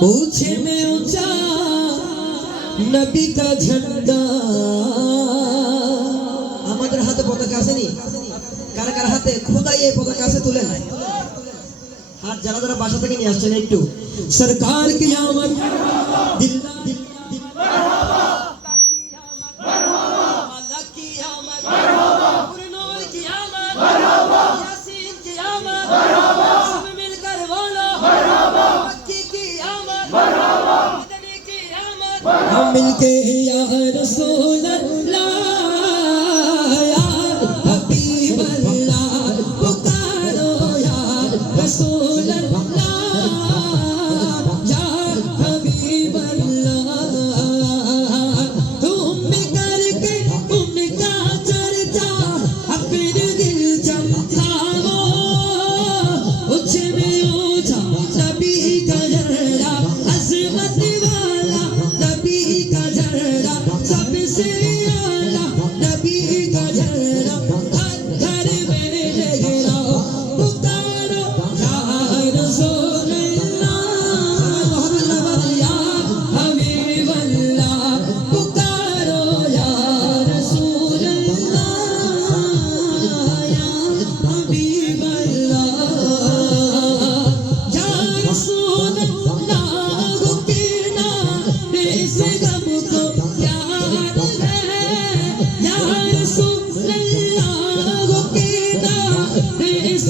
पूछे में ऊंचा নবী কা ঝন্ডা আমাদের হাতে পতাকা আসেনি? কার কার হাতে? খোদাই এই পতাকা আছে তুলে নাই হাত যারা যারা বাসা থেকে নিয়ে আসছেন একটু। সরকার কি আমার मिल के या रसूल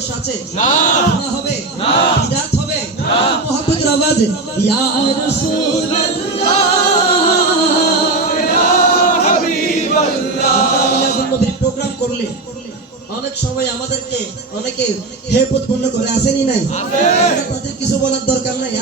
সমস্যা আছে? হবে? প্রোগ্রাম করলে অনেক সময় আমাদেরকে অনেকে হেপত পূর্ণ করে আসেনি নাই? তাদের কিছু বলার দরকার নাই।